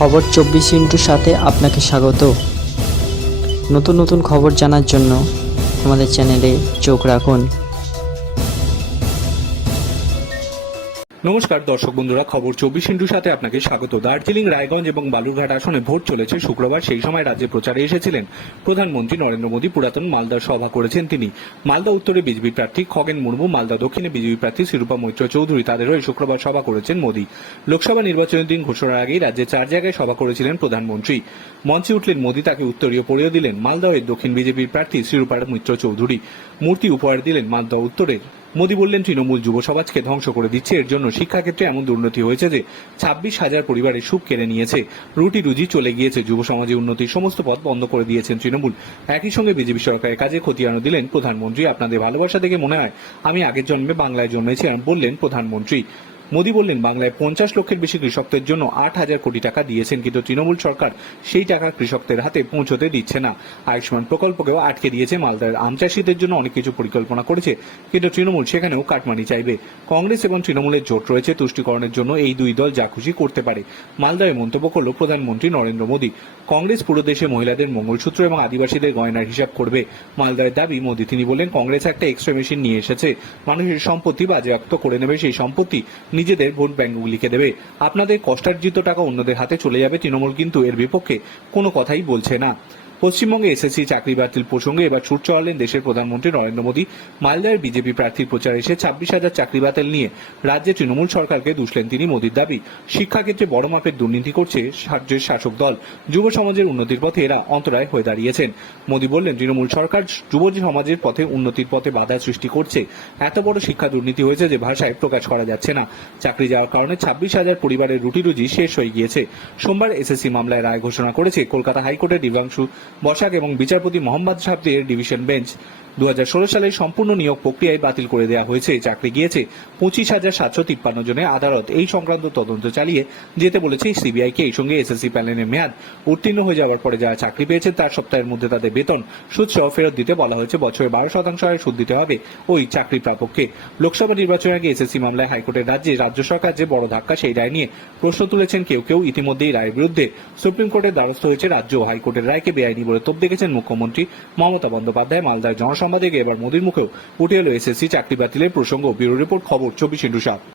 খবর 24 সাথে আপনাকে স্বাগত। নতুন নতুন খবর জানার জন্য আমাদের চ্যানেলে চোখ রাখুন। নমস্কার দর্শক বন্ধুরা, খবর 24 সাথে আপনাকে স্বাগত। দার্জিলিং, রায়গঞ্জ এবং বালুরঘাট আসনে ভোট চলেছে শুক্রবার। সেই সময় রাজ্যে প্রচারে এসেছিলেন প্রধানমন্ত্রী নরেন্দ্র মোদী। পুরাতন মালদার সভা করেছেন তিনি। মালদা উত্তরে বিজেপি প্রার্থী খগেন মুর্মু, মালদা দক্ষিণে বিজেপি প্রার্থী শিরূপা মৈত্র চৌধুরী, তাদেরও এই শুক্রবার সভা করেছেন মোদী। লোকসভা নির্বাচনের দিন ঘোষণার আগেই রাজ্যে 4 জায়গায় সভা করেছিলেন প্রধানমন্ত্রী। মঞ্চে উঠলেন মোদী, তাকে উত্তরীয় পরিয়ে দিলেন মালদা দক্ষিণ বিজেপির প্রার্থী শিরূপা মৈত্র চৌধুরী। মূর্তি উপহার দিলেন মালদা উত্তরের। মোদী বললেন, তৃণমূল যুব সমাজকে ধ্বংস করে দিচ্ছে। এর জন্য শিক্ষাক্ষেত্রে এমন দুর্নীতি হয়েছে যে 26,000 পরিবারের সুখ কেড়ে নিয়েছে, রুটি রুজি চলে গিয়েছে। যুব সমাজে উন্নতির সমস্ত পথ বন্ধ করে দিয়েছেন তৃণমূল। একই সঙ্গে বিজেপি সরকারের কাজে খতিয়ানও দিলেন প্রধানমন্ত্রী। আপনাদের ভালোবাসা দেখে মনে হয় আমি আগের জন্মে বাংলায় জন্মেছিলাম, বললেন প্রধানমন্ত্রী। মোদী বললেন, বাংলায় 50 লক্ষের বেশি কৃষকদের জন্য 8,000 কোটি টাকা দিয়েছেন, কিন্তু তৃণমূল সরকার সেই টাকা কৃষকদের হাতে পৌঁছতে দিচ্ছে না। আয়ুষ্মান প্রকল্পকেও আটকে দিয়েছে। মালদার আম চাষীদের জন্য অনেক কিছু পরিকল্পনা করেছে, কিন্তু তৃণমূল সেখানেও কাটমানি চাইবে। কংগ্রেস এবং তৃণমূলের জোট রয়েছে, তুষ্টিকরণের জন্য এই দুই দল যা খুশি করতে পারে। মালদায় মন্তব্য করল প্রধানমন্ত্রী নরেন্দ্র মোদী। কংগ্রেস পুরো দেশে মহিলাদের মঙ্গলসূত্র এবং আদিবাসীদের গয়নার হিসাব করবে, মালদায় দাবি মোদী। তিনি বললেন, কংগ্রেস একটা এক্সরে মেশিন নিয়ে এসেছে, মানুষের সম্পত্তি বাজেয়াপ্ত করে নেবে, সেই সম্পত্তি নিজেদের ভোট ব্যাঙ্কগুলিকে দেবে। আপনাদের কষ্টার্জিত টাকা অন্যদের হাতে চলে যাবে। তৃণমূল কিন্তু এর বিপক্ষে কোনো কথাই বলছে না। পশ্চিমবঙ্গে এসএসসি চাকরি বাতিল প্রসঙ্গে এবার ছুট চড়ালেন দেশের প্রধানমন্ত্রী নরেন্দ্র মোদী। মালদায় বিজেপি প্রার্থীর প্রচারে এসে 26,000 চাকরি বাতিল নিয়ে রাজ্যে তৃণমূল সরকারকে দুষলেন তিনি। মোদীর দাবি, শিক্ষাক্ষেত্রে বড় মাপের দুর্নীতি করছে রাজ্যের শাসক দল। যুব সমাজের উন্নতির পথে এরা অন্তরায় হয়ে দাঁড়িয়েছেন। মোদী বললেন, তৃণমূল সরকার যুব সমাজের পথে উন্নতির পথে বাধা সৃষ্টি করছে। এত বড় শিক্ষা দুর্নীতি হয়েছে যে ভাষায় প্রকাশ করা যাচ্ছে না। চাকরি যাওয়ার কারণে 26,000 পরিবারের রুটি রুজি শেষ হয়ে গিয়েছে। সোমবার এসএসসি মামলায় রায় ঘোষণা করেছে কলকাতা হাইকোর্টের দিব্যাংশু বসাক এবং বিচারপতি মোহাম্মদ সাহেবের ডিভিশন বেঞ্চ। 2016 সালে সম্পূর্ণ নিয়োগ প্রক্রিয়ায় বাতিল করে দেওয়া হয়েছে। চাকরি গিয়েছে 25,753 জনে। আদালত এই সংক্রান্ত তদন্ত চালিয়ে যেতে বলেছে সিবিআইকে। এই সঙ্গে এসএসসি প্যানেলের মেয়াদ উত্তীর্ণ হয়ে যাওয়ার পরে যারা চাকরি পেয়েছেন তার সপ্তাহের মধ্যে তাদের বেতন সুদ সহ ফেরত দিতে বলা হয়েছে। বছরে 12% হারে সুদ দিতে হবে ওই চাকরি প্রাপককে। লোকসভা নির্বাচনের আগে এসএসসি মামলায় হাইকোর্টের রাজ্য সরকার যে বড় ধাক্কা, সেই রায় নিয়ে প্রশ্ন তুলেছেন কেউ কেউ। ইতিমধ্যেই রায়ের বিরুদ্ধে সুপ্রিম কোর্টের দ্বারস্থ হয়েছে রাজ্য। হাইকোর্টের রায়কে বেআইনি বলে তোপ দেখেছেন মুখ্যমন্ত্রী মমতা বন্দ্যোপাধ্যায়। মালদার জনসংবাদে এবার মোদীর মুখেও উঠে এলো এসএসসি চাকরি বাতিলের প্রসঙ্গ। ব্যুরো রিপোর্ট, খবর 24 ইন্টু 7।